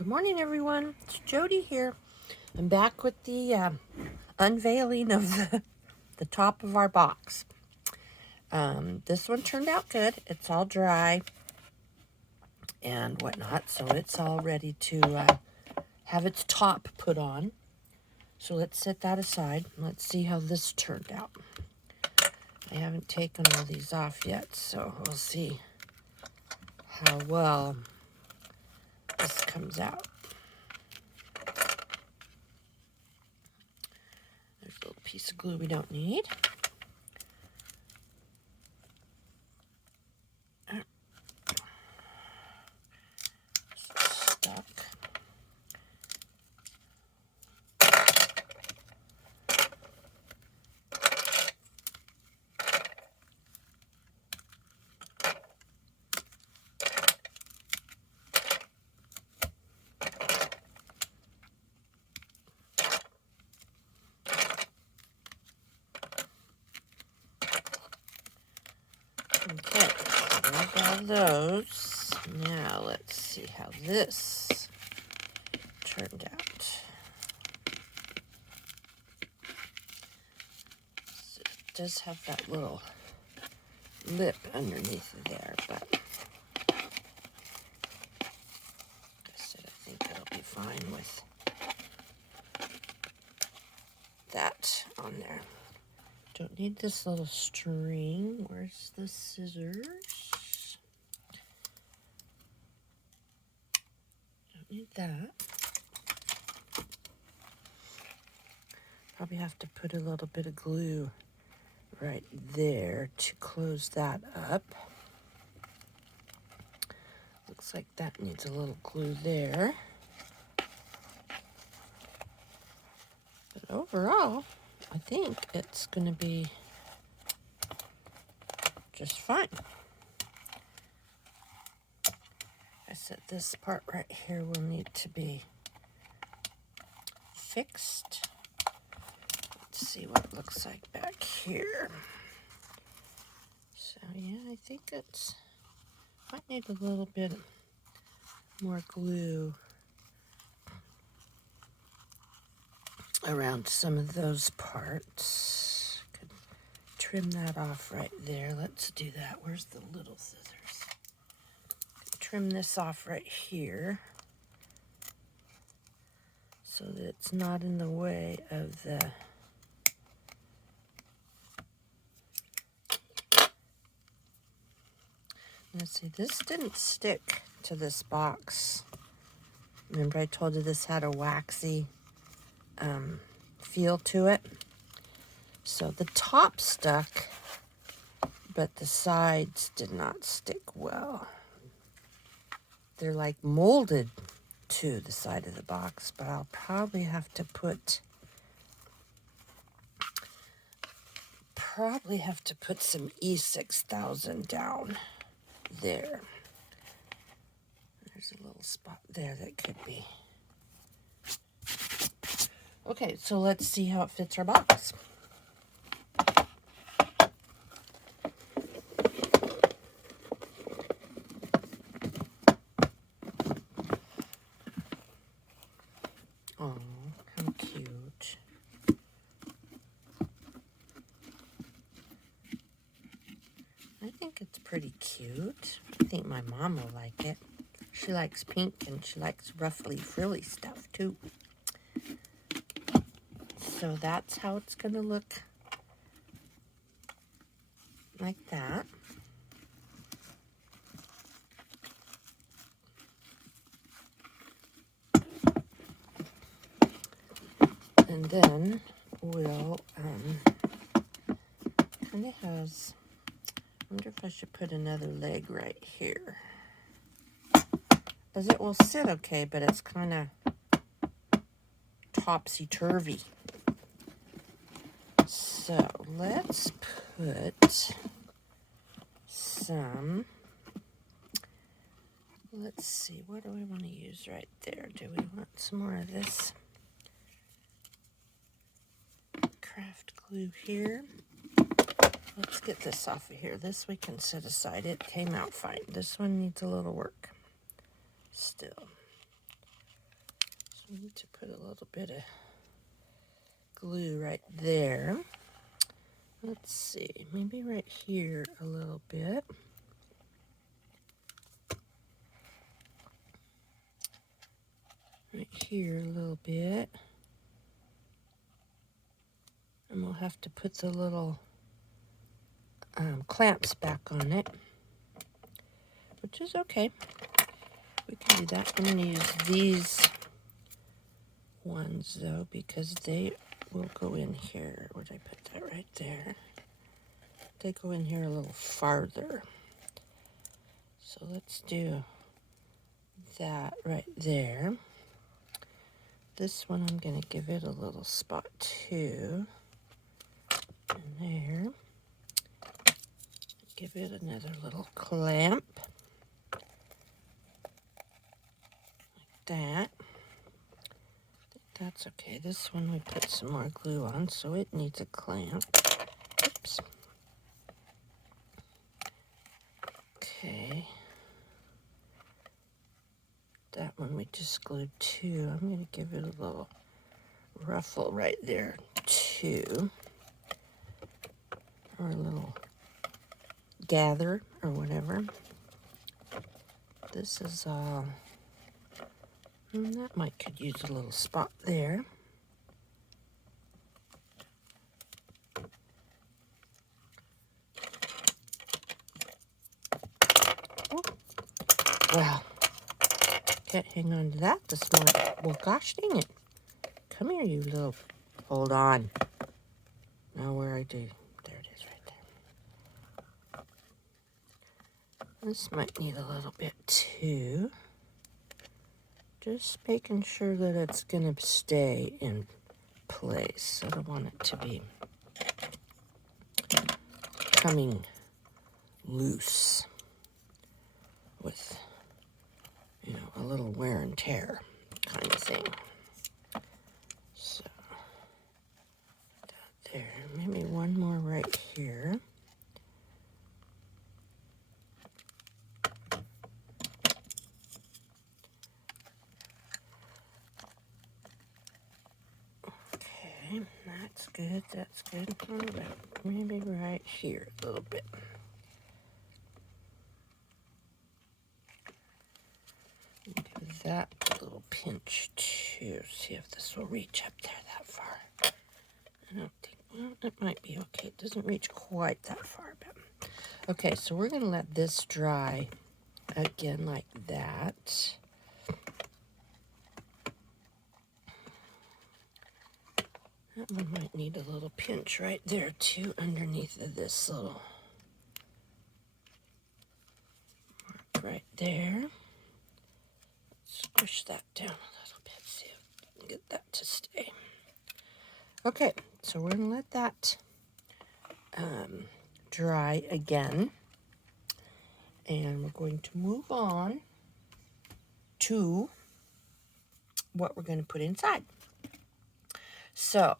Good morning, everyone. It's Jody here. I'm back with the unveiling of the top of our box. This one turned out good. It's all dry and whatnot, so it's all ready to have its top put on. So let's set that aside. Let's see how this turned out. I haven't taken all these off yet, so we'll see how well this comes out. There's a little piece of glue we don't need. Stuck. Okay, there's all those. Now let's see how this turned out. So it does have that little lip underneath there, but like I said, I think it'll be fine with that on there. Don't need this little string. Where's the scissors? Don't need that. Probably have to put a little bit of glue right there to close that up. Looks like that needs a little glue there. But overall, I think it's going to be just fine. I said this part right here will need to be fixed. Let's see what it looks like back here. So yeah, I think it's might need a little bit more glue around some of those parts. Could trim that off right there. Let's do that. Where's the little scissors? Trim this off right here so that it's not in the way of the let's see, this didn't stick to this box. Remember I told you this had a waxy feel to it? So the top stuck, but the sides did not stick well. They're like molded to the side of the box, but I'll probably have to put some E6000 down there. There's a little spot there that could be. Okay, so let's see how it fits our box. Oh, how cute. I think it's pretty cute. I think my mom will like it. She likes pink and she likes ruffly, frilly stuff too. So that's how it's going to look, like that. And then we'll, kind of has, I wonder if I should put another leg right here. As it will sit okay, but it's kind of topsy-turvy. So let's put some, let's see, what do we want to use right there? Do we want some more of this craft glue here? Let's get this off of here. This we can set aside. It came out fine. This one needs a little work still. need to put a little bit of glue right there. Let's see, maybe right here a little bit. Right here a little bit. And we'll have to put the little clamps back on it, which is okay. We can do that. I'm going to use these ones though, because they will go in here. Where did I put that? Right there. They go in here a little farther. So let's do that right there. This one I'm going to give it a little spot too. And there. Give it another little clamp. Like that. That's okay. This one we put some more glue on, so it needs a clamp. Oops. Okay. That one we just glued too. I'm going to give it a little ruffle right there too. Or a little gather or whatever. This is that might could use a little spot there. Oh. Well, can't hang on to that this morning. Well, gosh dang it. Come here, you little... Hold on. Now where I do... There it is right there. This might need a little bit too. Just making sure that it's going to stay in place. I don't want it to be coming loose with, you know, a little wear and tear kind of thing. So, that there. Maybe one more right here. Okay, that's good, that's good. All right, maybe right here a little bit. Give that a little pinch too. See if this will reach up there that far. I don't think, well, it might be okay. It doesn't reach quite that far, but okay, so we're going to let this dry again like that. That one might need a little pinch right there too, underneath of this little mark right there. Squish that down a little bit, see if we can get that to stay. Okay, so we're going to let that dry again. And we're going to move on to what we're going to put inside. So,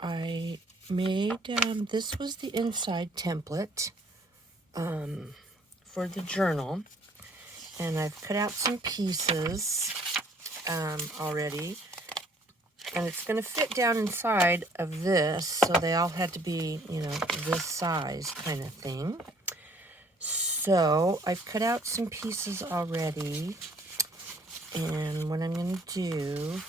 I made, this was the inside template for the journal. And I've cut out some pieces already. And it's going to fit down inside of this. So they all had to be, you know, this size kind of thing. So I've cut out some pieces already. And what I'm going to do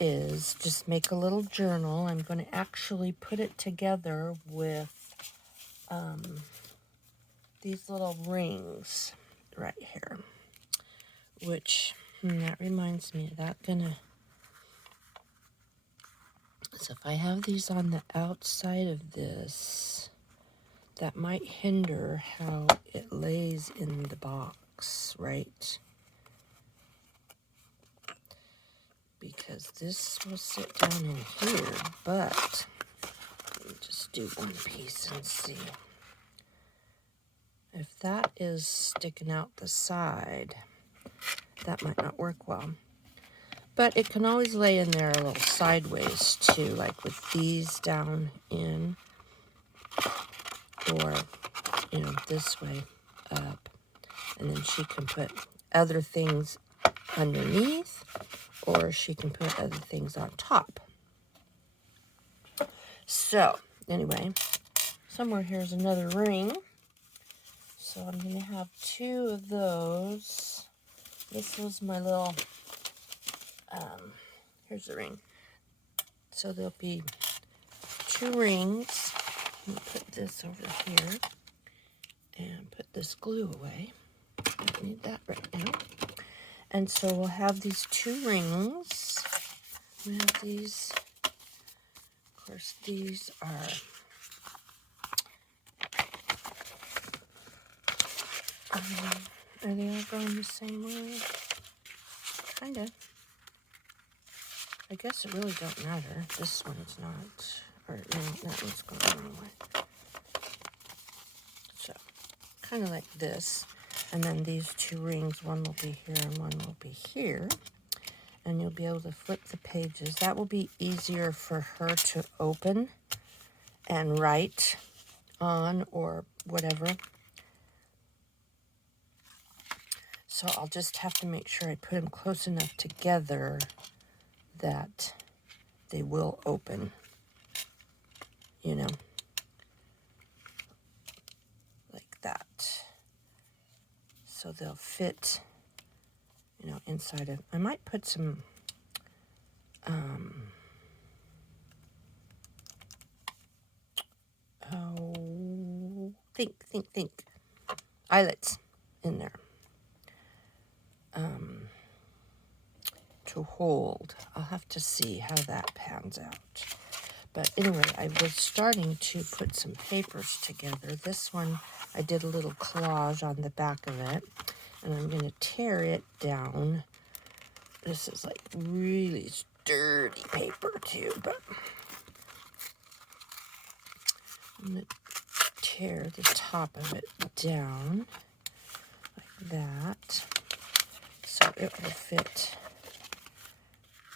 is just make a little journal. I'm going to actually put it together with these little rings right here, which that reminds me of that. So if I have these on the outside of this, that might hinder how it lays in the box, right? Because this will sit down in here, but let me just do one piece and see. If that is sticking out the side, that might not work well. But it can always lay in there a little sideways too, like with these down in, or, you know, this way up. And then she can put other things underneath, or she can put other things on top. So, anyway, somewhere here's another ring. So I'm going to have 2 of those. This was my little, here's the ring. So there'll be 2 rings. I'm going to put this over here and put this glue away. Don't need that right now. And so we'll have these 2 rings. We have these. Of course, these are they all going the same way? Kind of. I guess it really don't matter. This one's not. Or no, that one's going the wrong way. So, kind of like this. And then these 2 rings, one will be here and one will be here. And you'll be able to flip the pages. That will be easier for her to open and write on or whatever. So I'll just have to make sure I put them close enough together that they will open, you know, like that. So they'll fit, you know, inside of, I might put some, think, eyelets in there. To hold. I'll have to see how that pans out. But anyway, I was starting to put some papers together. This one, I did a little collage on the back of it, and I'm going to tear it down. This is like really sturdy paper too, but I'm going to tear the top of it down like that, so it will fit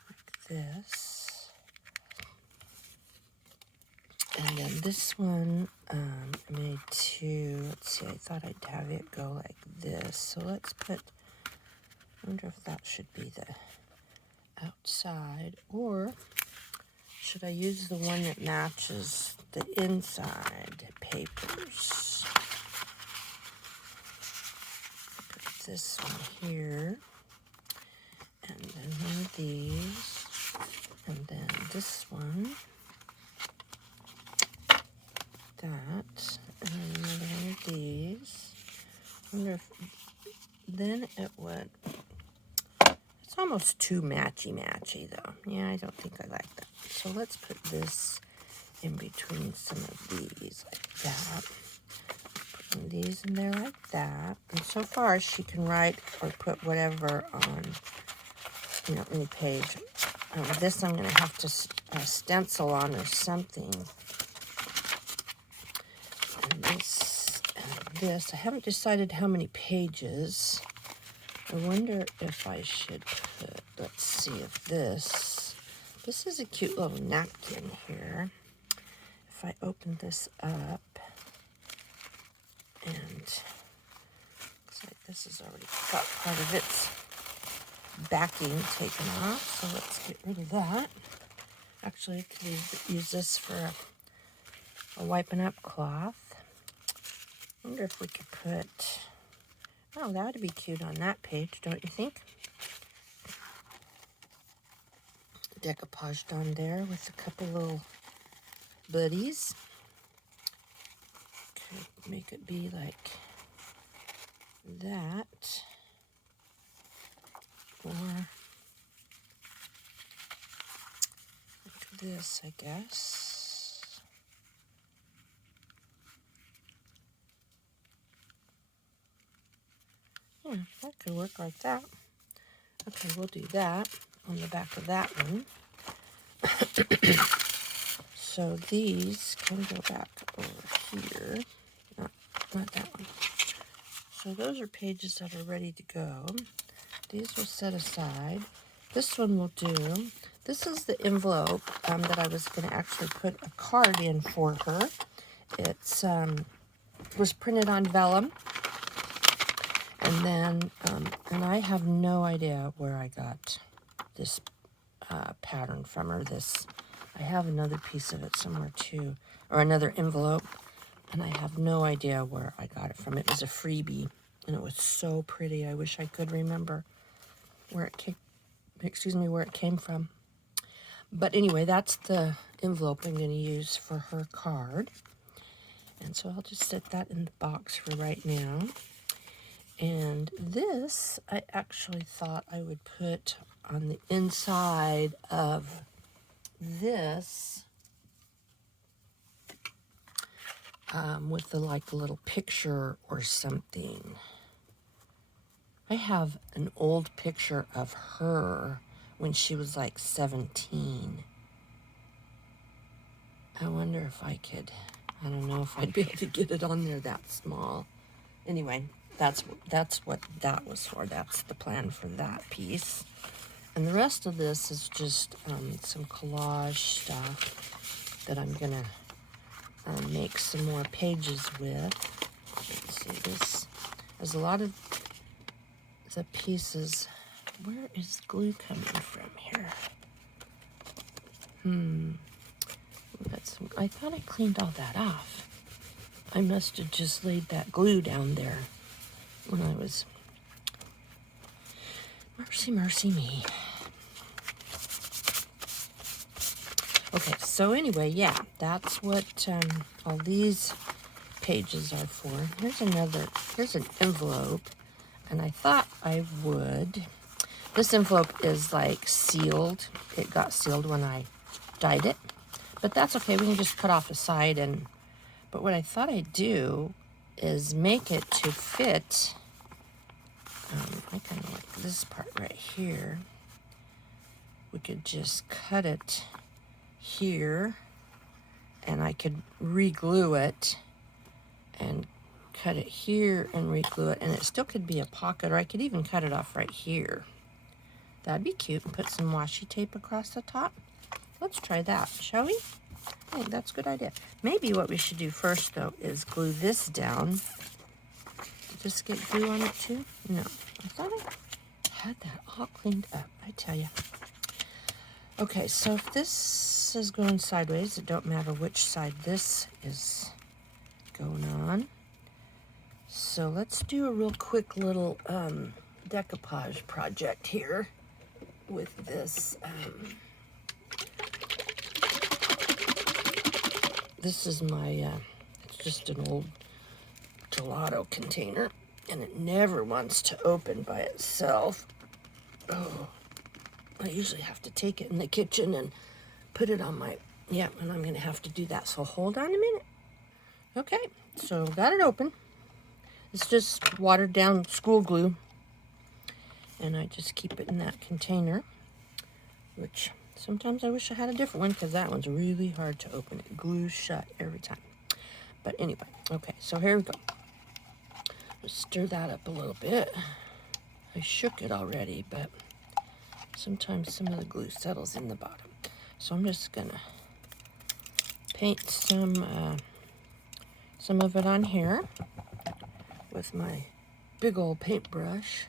like this. And then this one I made 2. Let's see, I thought I'd have it go like this. So let's put, I wonder if that should be the outside, or should I use the one that matches the inside papers? Put this one here, and then one of these, and then this one, that, and then another one of these. I wonder if then it would, it's almost too matchy though. Yeah, I don't think I like that. So let's put this in between some of these like that. Putting these in there like that. And so far she can write or put whatever on, you know, any page. This I'm going to have to stencil on or something. And this and this. I haven't decided how many pages. I wonder if I should put, let's see if this is a cute little napkin here. If I open this up, and looks like this has already got part of its backing taken off, so let's get rid of that. Actually, I could use this for a wiping up cloth. I wonder if we could put, oh, that would be cute on that page, don't you think? Decoupaged on there with a couple little buddies. Could make it be like that, or like this, I guess. Yeah, that could work like that. Okay, we'll do that on the back of that one. So these can go back over here. Not that one. So those are pages that are ready to go. These will set aside. This one will do. This is the envelope that I was going to actually put a card in for her. It's was printed on vellum. And then, and I have no idea where I got this pattern from her. I have another piece of it somewhere too, or another envelope, and I have no idea where I got it from. It was a freebie, and it was so pretty. I wish I could remember where it came from. But anyway, that's the envelope I'm going to use for her card. And so I'll just set that in the box for right now. And this, I actually thought I would put on the inside of this with the little picture or something. I have an old picture of her when she was like 17. I wonder if I don't know if I'd be able to get it on there that small. Anyway, that's what that was for. That's the plan for that piece. And the rest of this is just some collage stuff that I'm going to make some more pages with. Let's see, this there's a lot of the pieces. Where is glue coming from here? I thought I cleaned all that off. I must have just laid that glue down there when I was... Mercy me. Okay, so anyway, yeah, that's what all these pages are for. Here's an envelope, and I thought I would... This envelope is like sealed. It got sealed when I dyed it, but that's okay. We can just cut off the side. But what I thought I'd do is make it to fit. I kind of like this part right here. We could just cut it here, and I could re-glue it and cut it here and re-glue it, and it still could be a pocket, or I could even cut it off right here. That'd be cute, and put some washi tape across the top. Let's try that, shall we? I think that's a good idea. Maybe what we should do first, though, is glue this down. Did this get glue on it, too? No. I thought I had that all cleaned up, I tell you. Okay, so if this is going sideways, it don't matter which side this is going on. So let's do a real quick little decoupage project here with this. This is my, it's just an old gelato container, and it never wants to open by itself. Oh, I usually have to take it in the kitchen and put it on my, and I'm going to have to do that. So hold on a minute. Okay, so got it open. It's just watered down school glue, and I just keep it in that container, which sometimes I wish I had a different one because that one's really hard to open. It glues shut every time. But anyway, okay, so here we go. Let's stir that up a little bit. I shook it already, but sometimes some of the glue settles in the bottom. So I'm just gonna paint some of it on here with my big old paintbrush.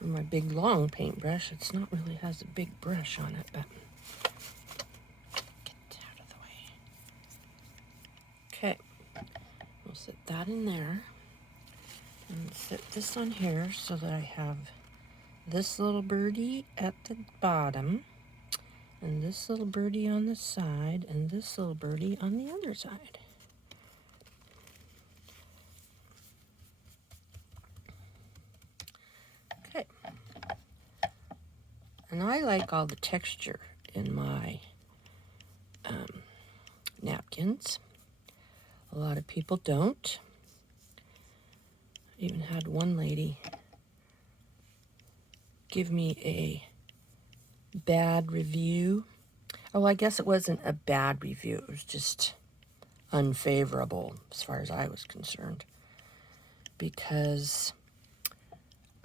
My big long paintbrush. It's not really has a big brush on it, but get it out of the way. Okay, we'll set that in there and set this on here so that I have this little birdie at the bottom and this little birdie on the side and this little birdie on the other side. Okay. And I like all the texture in my napkins. A lot of people don't. I even had one lady give me a bad review. Oh, I guess it wasn't a bad review. It was just unfavorable as far as I was concerned. Because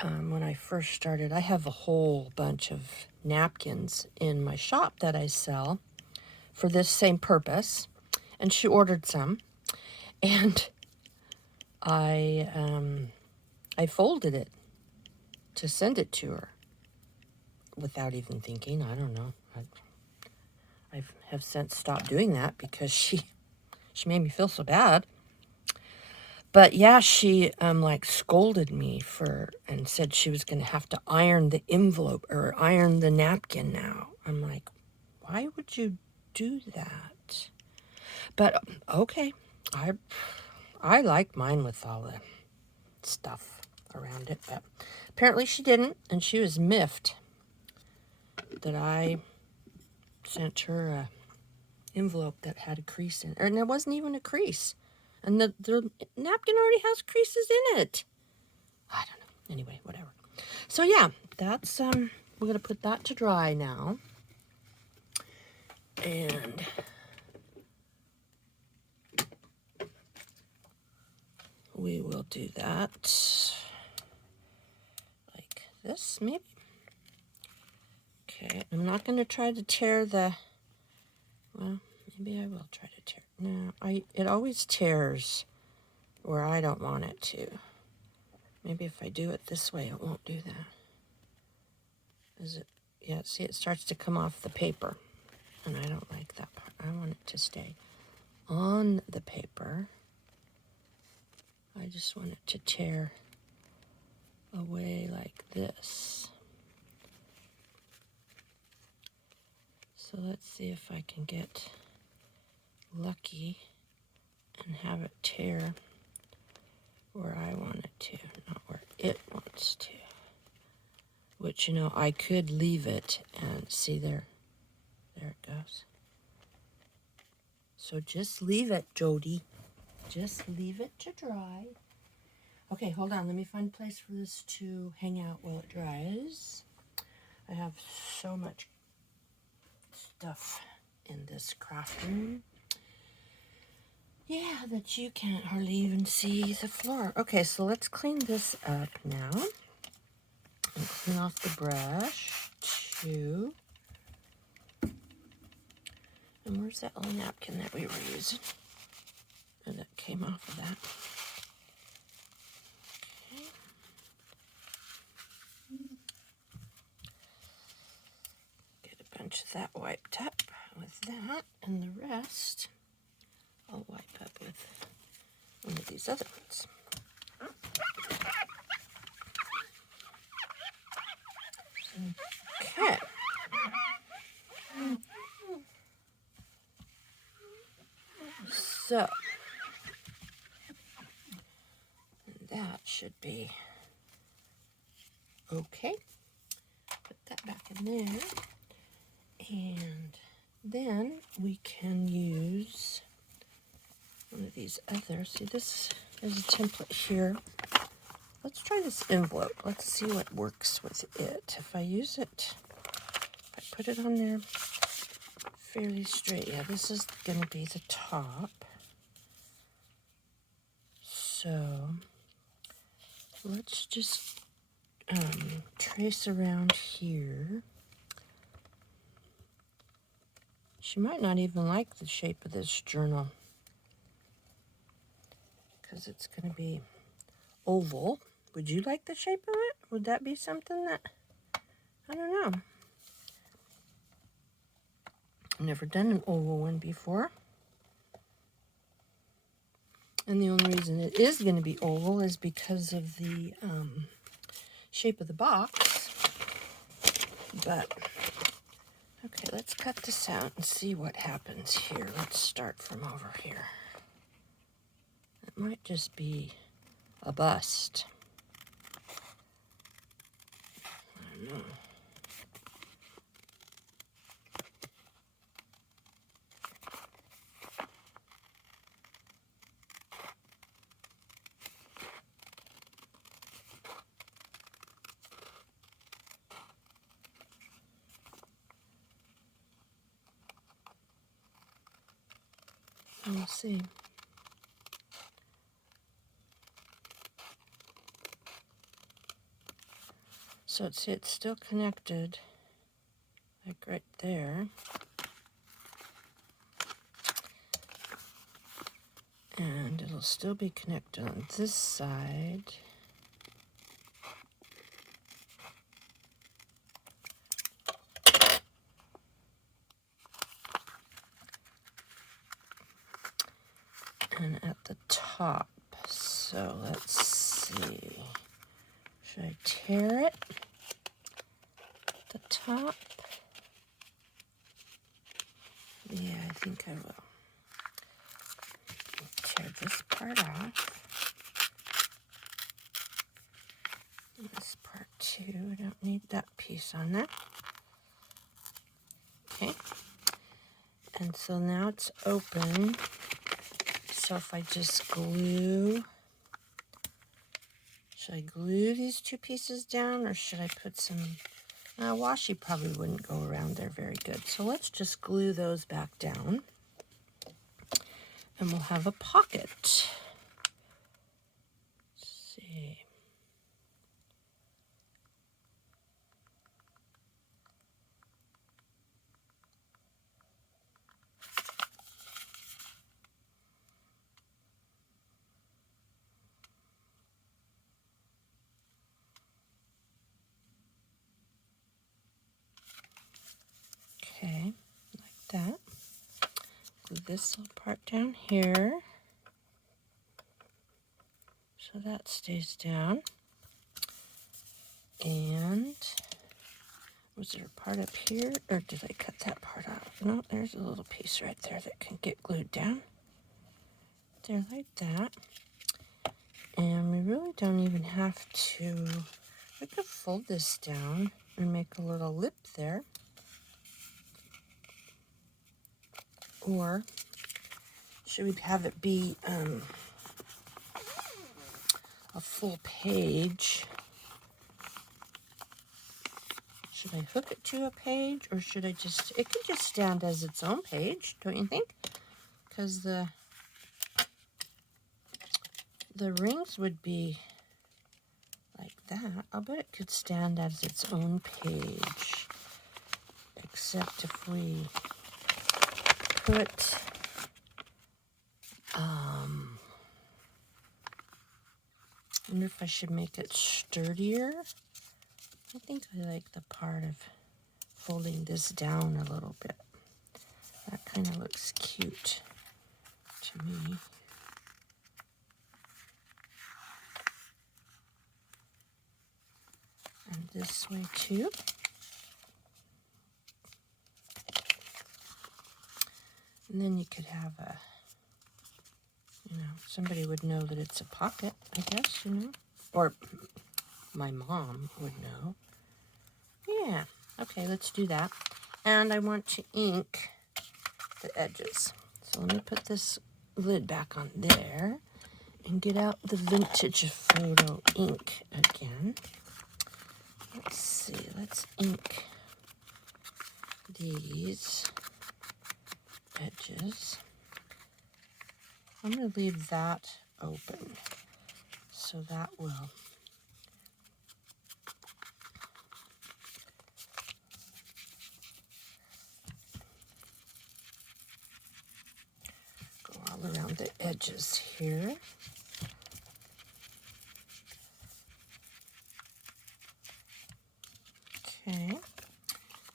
when I first started, I have a whole bunch of napkins in my shop that I sell for this same purpose. And she ordered some. And I folded it to send it to her without even thinking. I don't know. I have since stopped doing that because she made me feel so bad. But yeah, she like scolded me and said she was going to have to iron the envelope or iron the napkin now. I'm like, why would you do that? But okay, I like mine with all the stuff around it, but apparently she didn't, and she was miffed that I sent her a envelope that had a crease in it, and there wasn't even a crease, and the napkin already has creases in it. I don't know. Anyway, whatever. So yeah, that's we're gonna put that to dry now, and we will do that like this, maybe. Okay, I'm not going to try to tear well, maybe I will try to tear. No, it always tears where I don't want it to. Maybe if I do it this way, it won't do that. Is it? Yeah, see, it starts to come off the paper, and I don't like that part. I want it to stay on the paper. I just want it to tear away like this. So let's see if I can get lucky and have it tear where I want it to, not where it wants to. Which, you know, I could leave it and see there it goes. So just leave it, Jody. Just leave it to dry. Okay, hold on. Let me find a place for this to hang out while it dries. I have so much stuff in this craft room. Yeah, that you can't hardly even see the floor. Okay, so let's clean this up now. And clean off the brush, too. And where's that little napkin that we were using? And that came off of that. Okay. Get a bunch of that wiped up with that, and the rest I'll wipe up with one of these other ones. Okay. So, that should be okay. Put that back in there. And then we can use one of these others. See, this is a template here. Let's try this envelope. Let's see what works with it. If I use it, if I put it on there fairly straight. Yeah, this is going to be the top. So let's just trace around here. She might not even like the shape of this journal because it's going to be oval. Would you like the shape of it? Would that be something that, I don't know. I've never done an oval one before. And the only reason it is going to be oval is because of the shape of the box. But, okay, let's cut this out and see what happens here. Let's start from over here. It might just be a bust. I don't know. We'll see. So it's still connected, like right there. And it'll still be connected on this side. and at the top. So let's see. Should I tear it at the top? Yeah, I think I will. Tear this part off. This part too. I don't need that piece on there. Okay. And so now it's open. So if I just glue, should I glue these two pieces down, or should I put some, washi probably wouldn't go around there very good. So let's just glue those back down. And we'll have a pocket. Let's see. Okay, like that. Glue this little part down here. So that stays down. And was there a part up here, or did I cut that part out? No, there's a little piece right there that can get glued down. There, like that. And we really don't even have to, we could fold this down and make a little lip there. Or should we have it be a full page? Should I hook it to a page, or should I just, it could just stand as its own page, don't you think? Because the rings would be like that. I'll bet it could stand as its own page. Except if we put, I wonder if I should make it sturdier. I think I like the part of folding this down a little bit. That kind of looks cute to me. And this way too. And then you could have a, somebody would know that it's a pocket, I guess, Or my mom would know. Yeah, okay, let's do that. And I want to ink the edges. So let me put this lid back on there and get out the vintage photo ink again. Let's see, let's ink these edges. I'm going to leave that open, so that will go all around the edges here. Okay,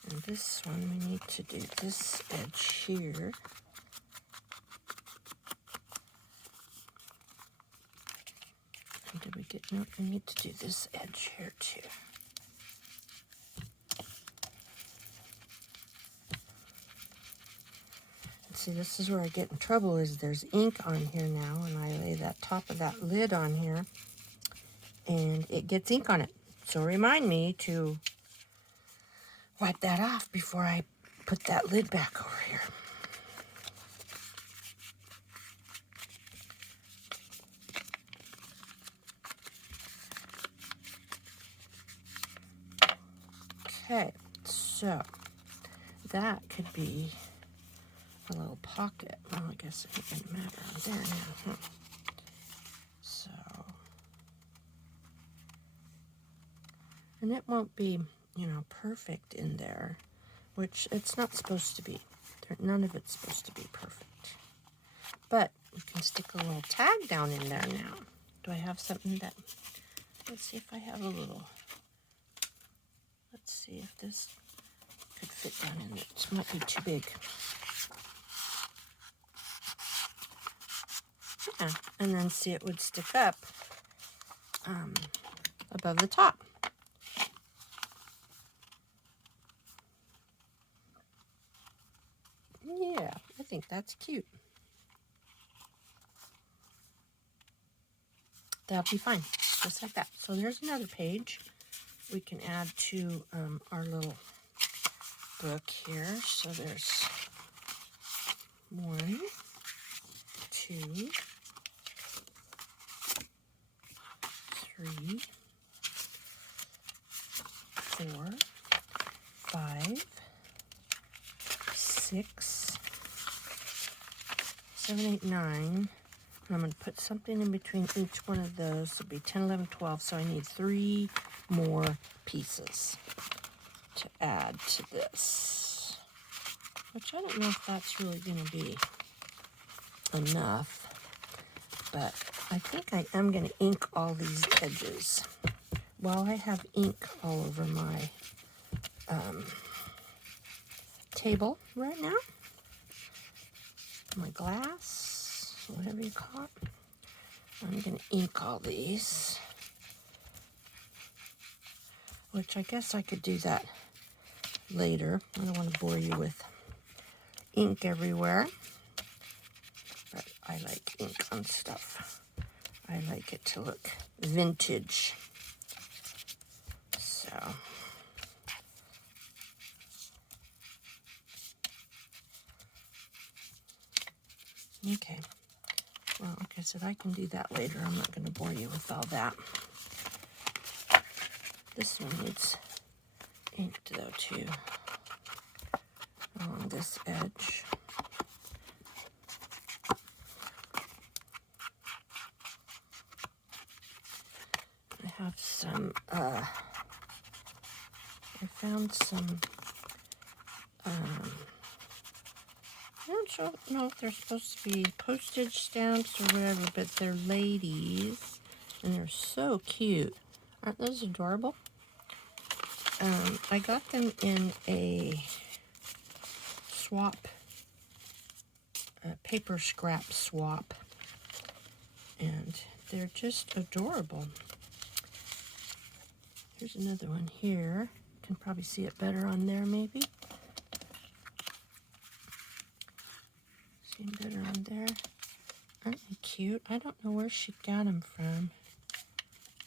and this one we need to do this edge here. And did we get, no, we need to do this edge here too. And see, this is where I get in trouble, is there's ink on here now, and I lay that top of that lid on here, and it gets ink on it. So remind me to wipe that off before I put that lid back over here. Okay, so that could be a little pocket. Well, I guess it doesn't matter on there now, So, and it won't be, perfect in there, which it's not supposed to be. None of it's supposed to be perfect. But you can stick a little tag down in there now. Do I have something that, let's see if I have a little, let's see if this could fit down in there. It might be too big. Yeah, and then see, it would stick up above the top. Yeah, I think that's cute. That'll be fine, just like that. So there's another page we can add to our little book here. So there's 1, 2, 3, 4, 5, 6, 7, 8, 9. And I'm going to put something in between each one of those. So it'll be 10, 11, 12. So I need 3 more pieces to add to this. Which I don't know if that's really going to be enough. But I think I am going to ink all these edges. While I have ink all over my table right now, my glass, whatever you call it, I'm going to ink all these, which I guess I could do that later. I don't want to bore you with ink everywhere, but I like ink on stuff. I like it to look vintage. So, okay. Well, like I said, I can do that later. I'm not going to bore you with all that. This one needs inked, though, too, along this edge. I have some, I found some, I don't know if they're supposed to be postage stamps or whatever, but they're ladies, and they're so cute. Aren't those adorable? I got them in a swap, paper scrap swap, and they're just adorable. Here's another one here. You can probably see it better on there, maybe. See them better on there. Aren't they cute? I don't know where she got them from,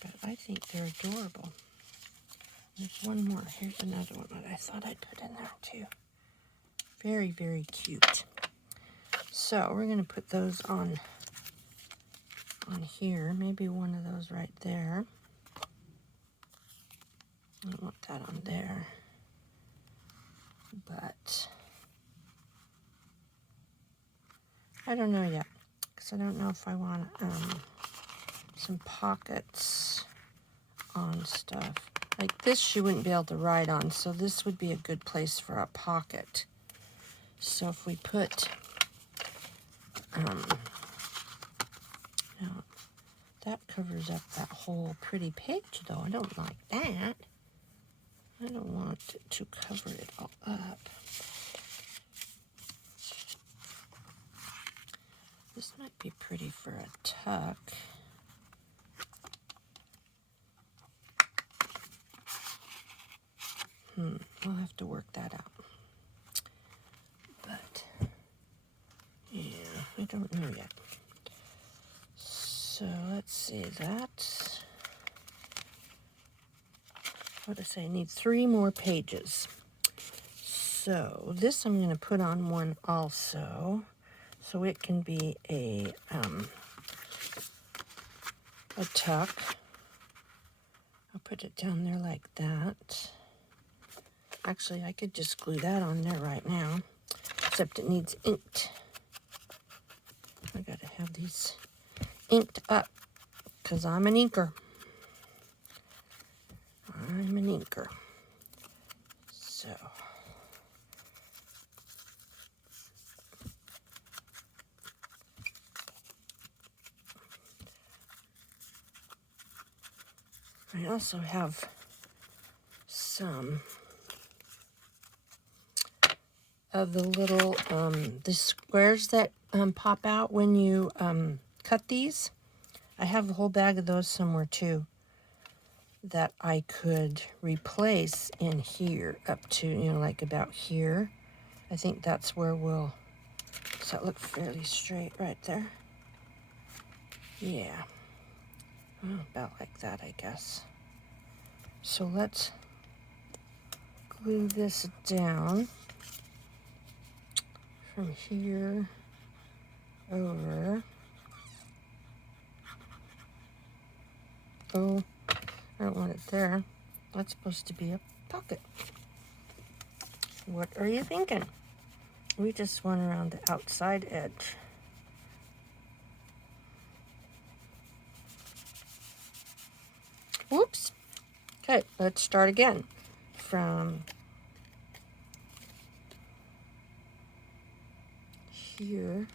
but I think they're adorable. There's one more. Here's another one that I thought I'd put in there too. Very, very cute. So we're going to put those on here. Maybe one of those right there. I don't want that on there. But I don't know yet, because I don't know if I want some pockets on stuff. Like this she wouldn't be able to write on, so this would be a good place for a pocket. So if we put, now that covers up that whole pretty page though. I don't like that. I don't want it to cover it all up. This might be pretty for a tuck. We'll have to work that out. But, yeah, I don't know yet. So, let's see, that, what did I say? I need 3 more pages. So, this I'm going to put on one also. So, it can be a tuck. I'll put it down there like that. Actually, I could just glue that on there right now, except it needs inked. I gotta have these inked up, because I'm an inker. I'm an inker. So, I also have some of the little, the squares that pop out when you cut these. I have a whole bag of those somewhere too that I could replace in here up to, like about here. I think that's where we'll, does that look fairly straight right there? Yeah, about like that, I guess. So let's glue this down from here over. Oh, I don't want it there. That's supposed to be a pocket. What are you thinking? We just went around the outside edge. Whoops. Okay, let's start again. From here.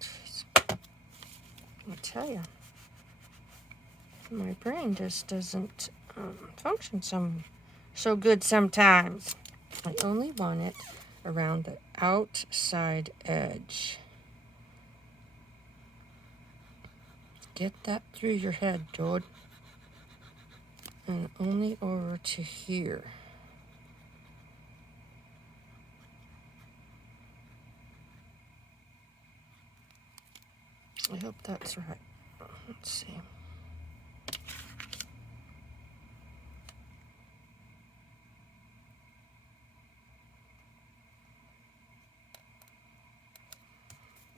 Jeez. I tell you, my brain just doesn't function so good sometimes. I only want it around the outside edge. Get that through your head, dude. And only over to here. I hope that's right. Let's see.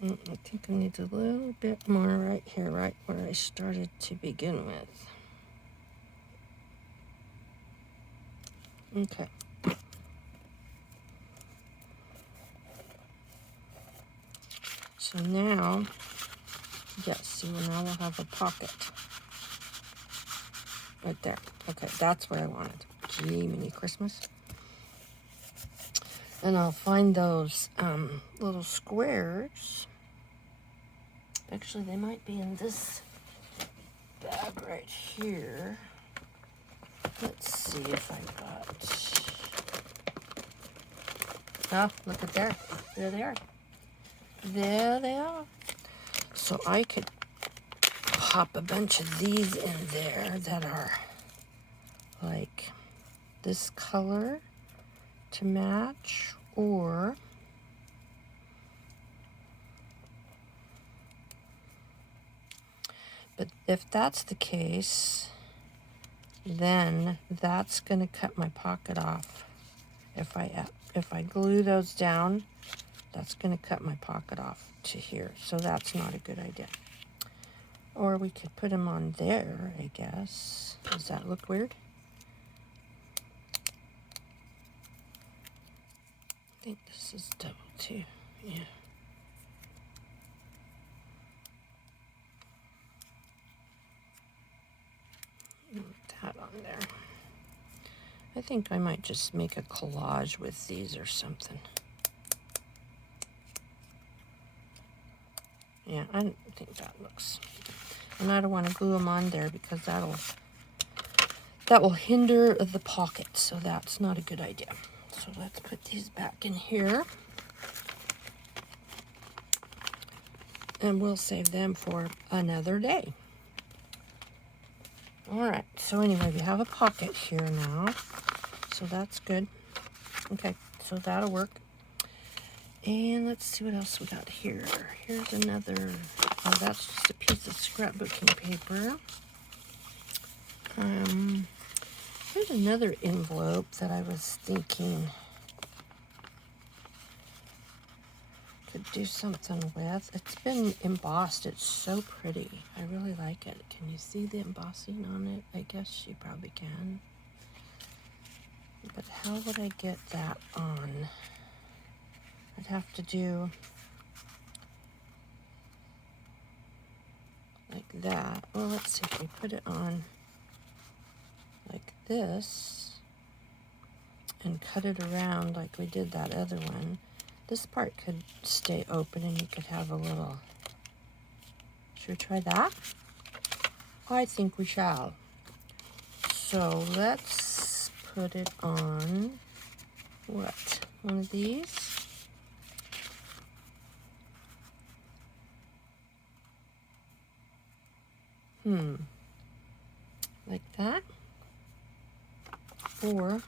I think I need a little bit more right here, right where I started to begin with. Okay. So now, yes, see, now we'll have a pocket. Right there. Okay, that's what I wanted. Gee, mini Christmas. And I'll find those little squares. Actually, they might be in this bag right here. Let's see if I got... Oh, look at there. There they are. There they are. So I could pop a bunch of these in there that are like this color to match, or but if that's the case, then that's going to cut my pocket off. If I glue those down, that's going to cut my pocket off to here. So that's not a good idea. Or we could put them on there, I guess. Does that look weird? I think this is double too. Yeah. Put that on there. I think I might just make a collage with these or something. Yeah, I don't think that looks... And I don't want to glue them on there because that will hinder the pocket, so that's not a good idea. So let's put these back in here. And we'll save them for another day. All right, so anyway, we have a pocket here now. So that's good. Okay, so that'll work. And let's see what else we got here. Here's another, oh, that's just a piece of scrapbooking paper. Here's another envelope that I was thinking could do something with. It's been embossed. It's so pretty. I really like it. Can you see the embossing on it? I guess you probably can. But how would I get that on? I'd have to do like that. Well, let's see if we put it on like this and cut it around like we did that other one. This part could stay open and you could have a little... Should we try that? I think we shall. So let's put it on, what, one of these? Like that. Or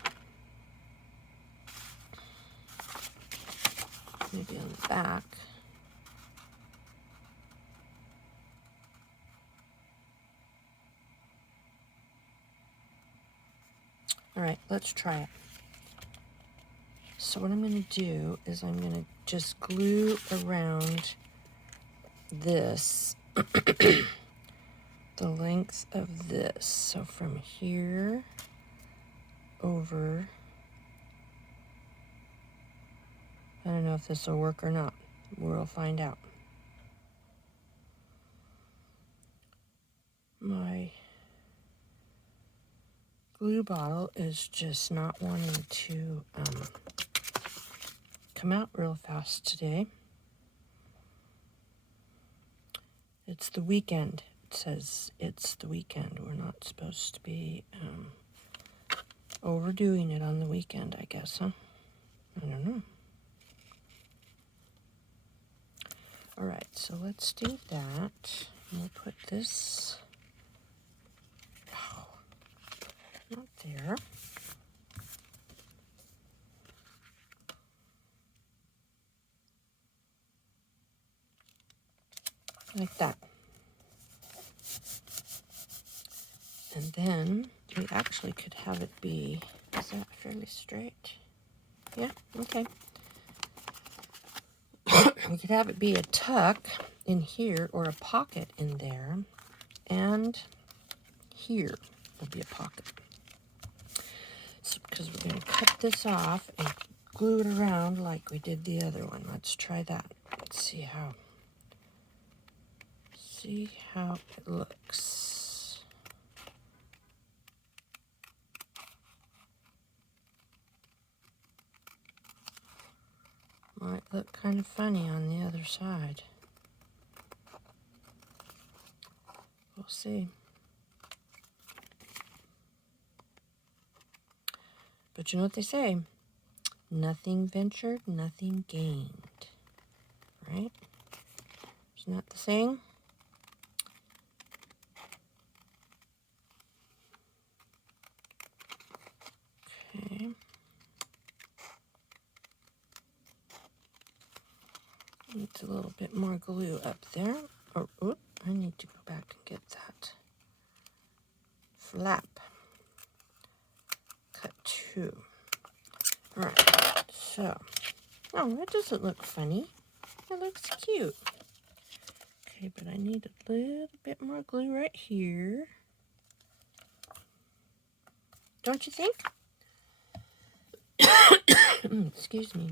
maybe on the back. All right, let's try it. So what I'm going to do is I'm going to just glue around this the length of this. So from here over, I don't know if this will work or not. We'll find out. My glue bottle is just not wanting to come out real fast today. It's the weekend. It says it's the weekend. We're not supposed to be overdoing it on the weekend, I guess, huh? I don't know. All right, so let's do that. We'll put this, not there. Like that. And then we actually could have it be, is that fairly straight? Yeah, okay. We could have it be a tuck in here or a pocket in there. And here will be a pocket. So because we're going to cut this off and glue it around like we did the other one. Let's try that. Let's see how it looks. Might look kind of funny on the other side. We'll see. But you know what they say? Nothing ventured, nothing gained. Right? Isn't that the saying? Okay. Needs a little bit more glue up there. Oh, oop, I need to go back and get that flap. Cut 2. All right, so, oh, that doesn't look funny. It looks cute. Okay, but I need a little bit more glue right here. Don't you think? Excuse me.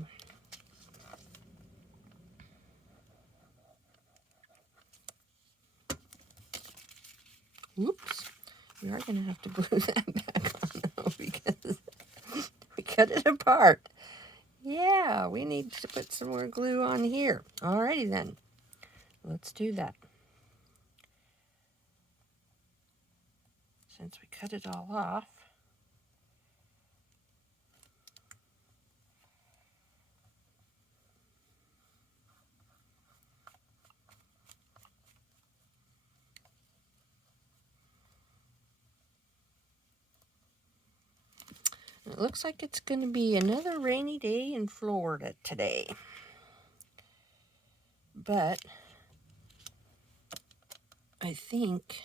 Whoops. We are going to have to glue that back on though because we cut it apart. Yeah, we need to put some more glue on here. Alrighty then. Let's do that. Since we cut it all off. It looks like it's going to be another rainy day in Florida today. But I think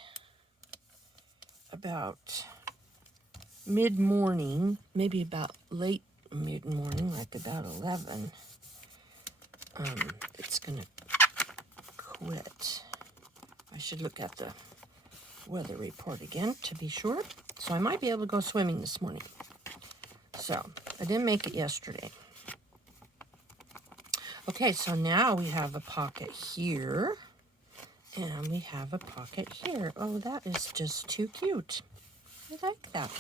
about mid-morning, maybe about late mid-morning, like about 11, it's going to quit. I should look at the weather report again to be sure. So I might be able to go swimming this morning. So I didn't make it yesterday. Okay, so now we have a pocket here. And we have a pocket here. Oh, that is just too cute. I like that.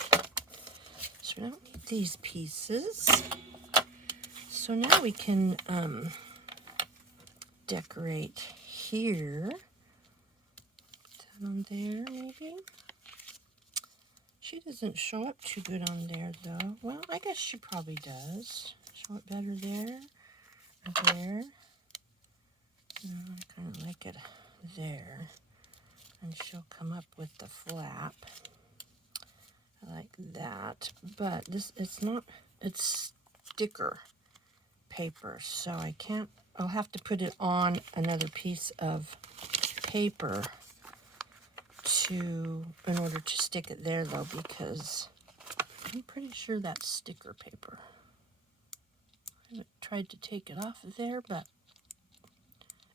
So we don't need these pieces. So now we can decorate here. Down there, maybe. She doesn't show up too good on there, though. Well, I guess she probably does. Show it better there or there. No, I kind of like it there. And she'll come up with the flap like that. But it's not, it's sticker paper, so I can't, I'll have to put it on another piece of paper in order to stick it there though, because I'm pretty sure that's sticker paper. I haven't tried to take it off of there, but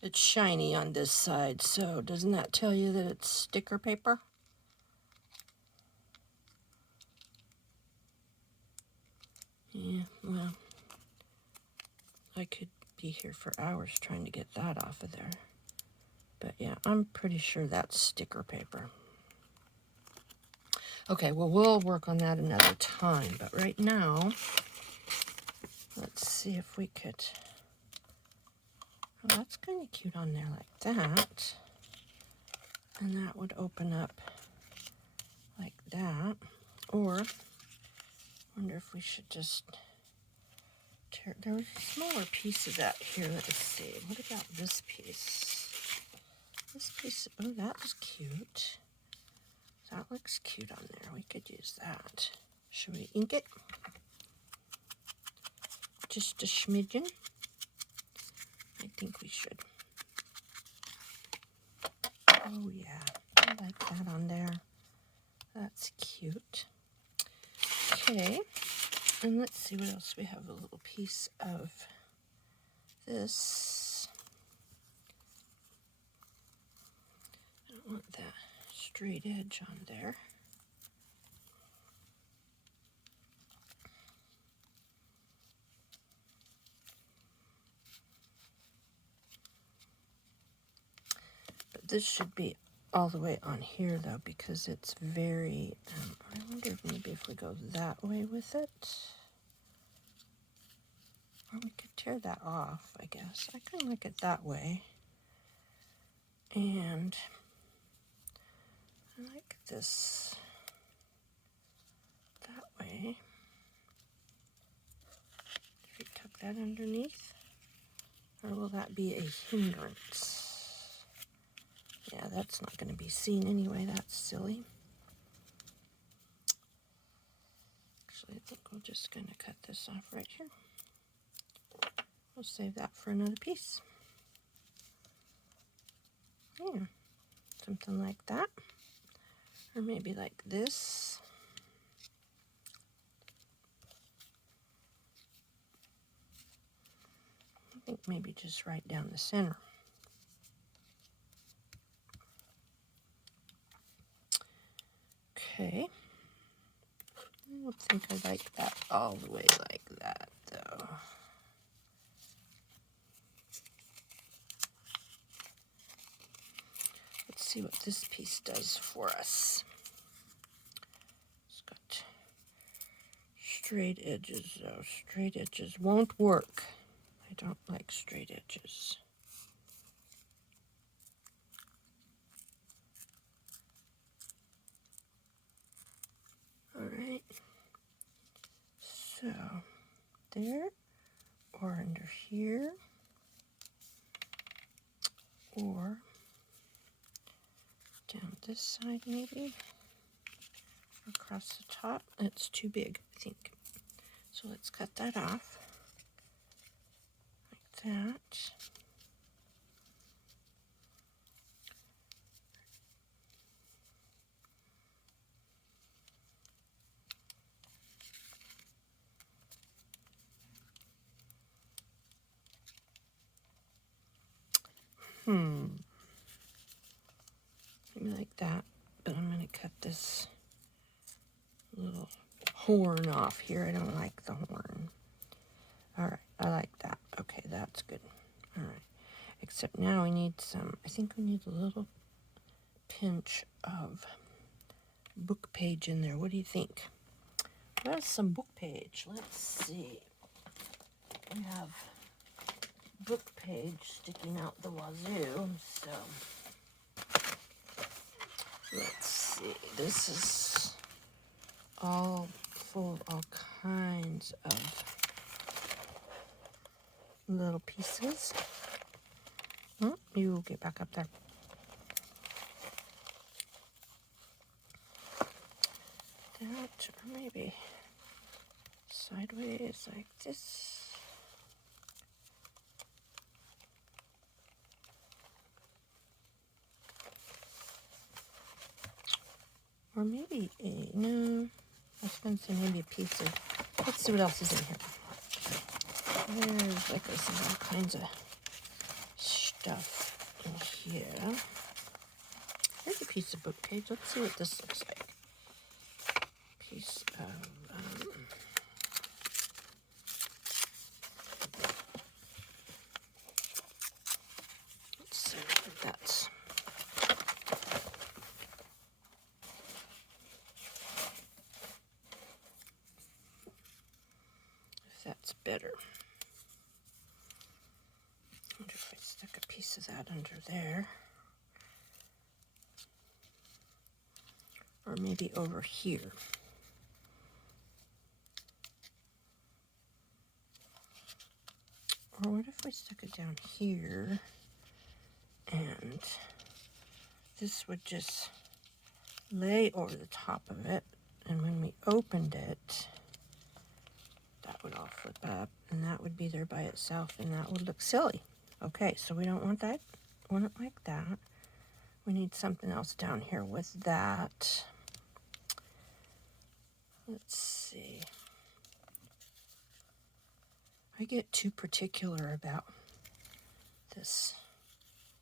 it's shiny on this side, so doesn't that tell you that it's sticker paper? Yeah, well, I could be here for hours trying to get that off of there. But yeah, I'm pretty sure that's sticker paper. Okay, well, we'll work on that another time. But right now, let's see if we could... Oh, that's kind of cute on there like that. And that would open up like that. Or, I wonder if we should just tear... There was a smaller piece of that here. Let's see. What about this piece? This piece... Oh, that was cute. That looks cute on there. We could use that. Should we ink it? Just a smidgen. I think we should. Oh yeah, I like that on there. That's cute. Okay, and let's see what else we have. A little piece of this. I don't want that straight edge on there. But this should be all the way on here though, because it's very, I wonder if maybe if we go that way with it. Or we could tear that off, I guess. I kind of like it that way. And I like this that way. If you tuck that underneath, or will that be a hindrance? Yeah, that's not going to be seen anyway. That's silly. Actually, I think we're just going to cut this off right here. We'll save that for another piece. Yeah, something like that. Or maybe like this. I think maybe just right down the center. Okay. I don't think I like that all the way like that, though. Let's see what this piece does for us. It's got straight edges, though. Straight edges won't work. I don't like straight edges. All right. So, there, or under here, or down this side maybe, across the top. It's too big, I think. So let's cut that off, like that. Maybe like that, but I'm going to cut this little horn off here. I don't like the horn. All right, I like that. Okay, that's good. All right, except now we need some, I think we need a little pinch of book page in there. What do you think? Where's some book page? Let's see. We have book page sticking out the wazoo, so let's see. This is all full of all kinds of little pieces. Oh, you will get back up there. that, or maybe sideways like this. Or maybe no, I was going to say maybe a piece of, let's see what else is in here. There's, like I said, all kinds of stuff in here. Here's a piece of book page. Let's see what this looks like. Piece of, let's see what that's. That's better. I wonder if I stick a piece of that under there. Or maybe over here. Or what if we stick it down here and this would just lay over the top of it, and when we opened it, that would all flip up, and that would be there by itself, and that would look silly. Okay, so we don't want that. We want it like that. We need something else down here with that. Let's see. I get too particular about this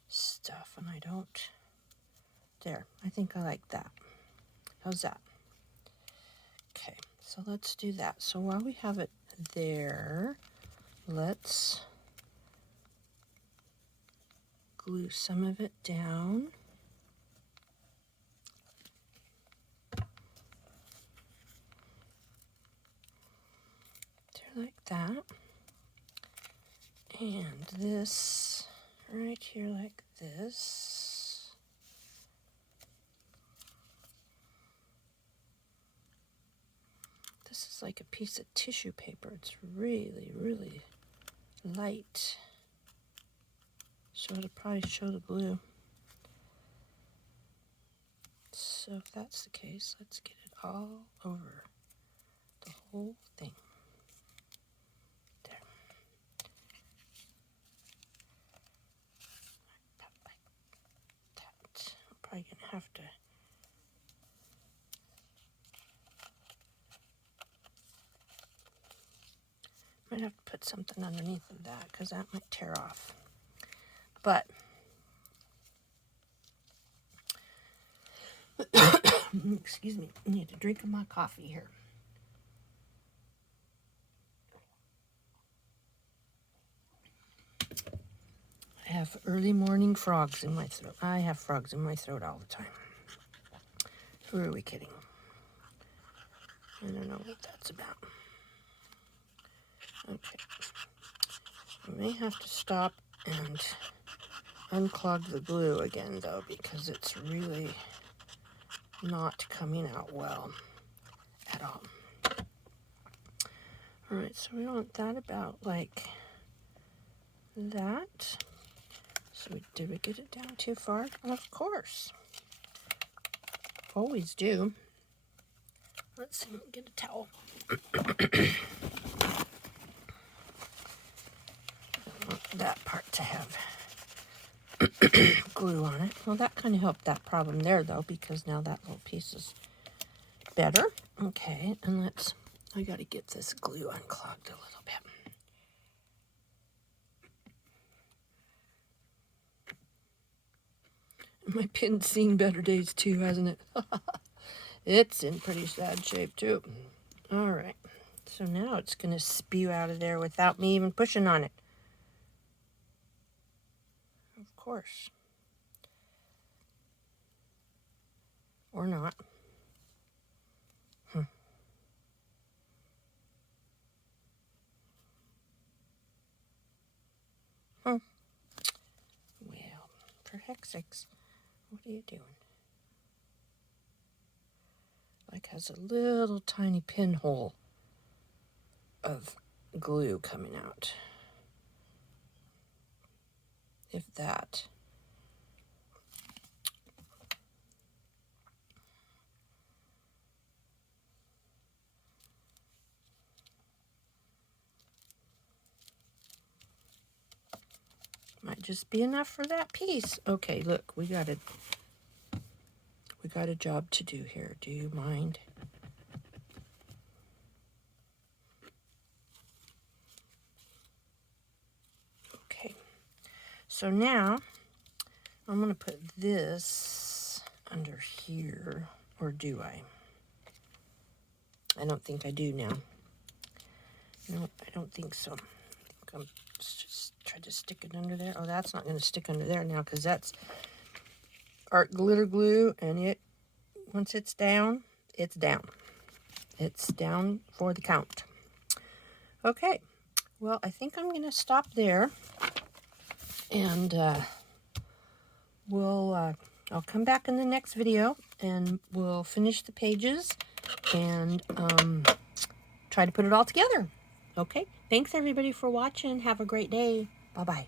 stuff, and I don't. There, I think I like that. How's that? Okay, so let's do that. So while we have it there, let's glue some of it down. There, like that. And this right here like this. This is like a piece of tissue paper. It's really, really light. So it'll probably show the glue. So if that's the case, let's get it all over the whole thing. There. Like that. I'm probably gonna have to might have to put something underneath of that because that might tear off. But excuse me, I need a drink of my coffee here. I have early morning frogs in my throat. I have frogs in my throat all the time. Who are we kidding? I don't know what that's about. Okay. I may have to stop and unclog the glue again, though, because it's really not coming out well at all. All right, so we want that about like that. So did we get it down too far? Of course. Always do. Let's see, get a towel. That part to have glue on it. Well, that kind of helped that problem there, though, because now that little piece is better. Okay, and I got to get this glue unclogged a little bit. My pin's seen better days, too, hasn't it? It's in pretty sad shape, too. All right, so now it's going to spew out of there without me even pushing on it. Of course. Or not. Well, for heck's sakes, what are you doing? Like has a little tiny pinhole of glue coming out. If that. just be enough for that piece. Okay, look, we got a job to do here. Do you mind? Okay, so now I'm going to put this under here, or do I? I don't think I do now. No, I don't think so. I'm just try to stick it under there. Oh, that's not going to stick under there now because that's art glitter glue, and once it's down, it's down. It's down for the count. Okay, well, I think I'm going to stop there, and I'll come back in the next video, and we'll finish the pages and try to put it all together. Okay, thanks everybody for watching. Have a great day. Bye-bye.